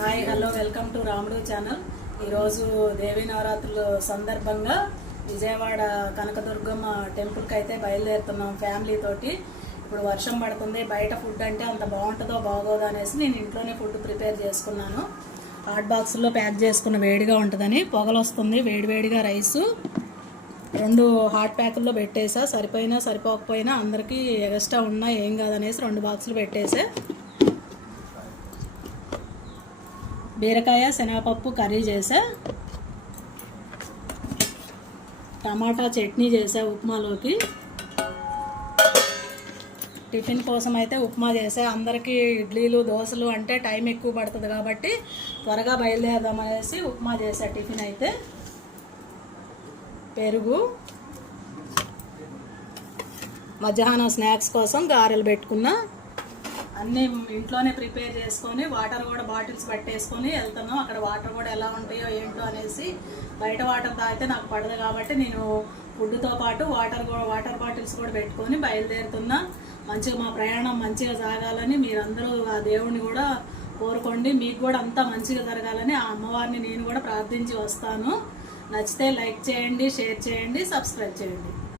Hi hello welcome to రాముడు channel. ఈరోజు దేవీ నవరాత్రుల సందర్భంగా విజయవాడ కనకదుర్గమ్మ టెంపుల్కి అయితే బయలుదేరుతున్నాం ఫ్యామిలీ తోటి. ఇప్పుడు వర్షం పడుతుంది, బయట ఫుడ్ అంటే అంత బాగుంటుందో బాగోదో అనేసి నేను ఇంట్లోనే ఫుడ్ ప్రిపేర్ చేసుకున్నాను. హాట్ బాక్స్లో ప్యాక్ చేసుకున్న వేడిగా ఉంటుందని. పొగలు వస్తుంది, వేడివేడిగా రైసు 2 హాట్ ప్యాకుల్లో పెట్టేసా. సరిపోయినా సరిపోకపోయినా అందరికీ ఎక్స్ట్రా ఉన్నా ఏం కాదనేసి 2 బాక్సులు పెట్టేసా. బీరకాయ శనగపప్పు కర్రీ చేసా, టమాటా చట్నీ చేసా ఉప్మాలోకి. టిఫిన్ కోసం అయితే ఉప్మా చేసా. అందరికీ ఇడ్లీలు దోశలు అంటే టైం ఎక్కువ పడుతుంది కాబట్టి త్వరగా బయలుదేరదామనేసి ఉప్మా చేసా. టిఫిన్ అయితే పెరుగు, మధ్యాహ్నం స్నాక్స్ కోసం గారెలు పెట్టుకున్నా. అన్నీ ఇంట్లోనే ప్రిపేర్ చేసుకొని వాటర్ కూడా బాటిల్స్ పట్టేసుకొని వెళ్తాను. అక్కడ వాటర్ కూడా ఎలా ఉంటాయో ఏంటో అనేసి, బయట వాటర్ తాగితే నాకు పడదు కాబట్టి నేను ఫుడ్తో పాటు వాటర్ బాటిల్స్ కూడా పెట్టుకొని బయలుదేరుతున్నా. మంచిగా మా ప్రయాణం మంచిగా సాగాలని మీరందరూ ఆ దేవుడిని కూడా కోరుకోండి. మీకు కూడా అంతా మంచిగా జరగాలని ఆ అమ్మవారిని నేను కూడా ప్రార్థించి వస్తాను. నచ్చితే లైక్ చేయండి, షేర్ చేయండి, సబ్స్క్రైబ్ చేయండి.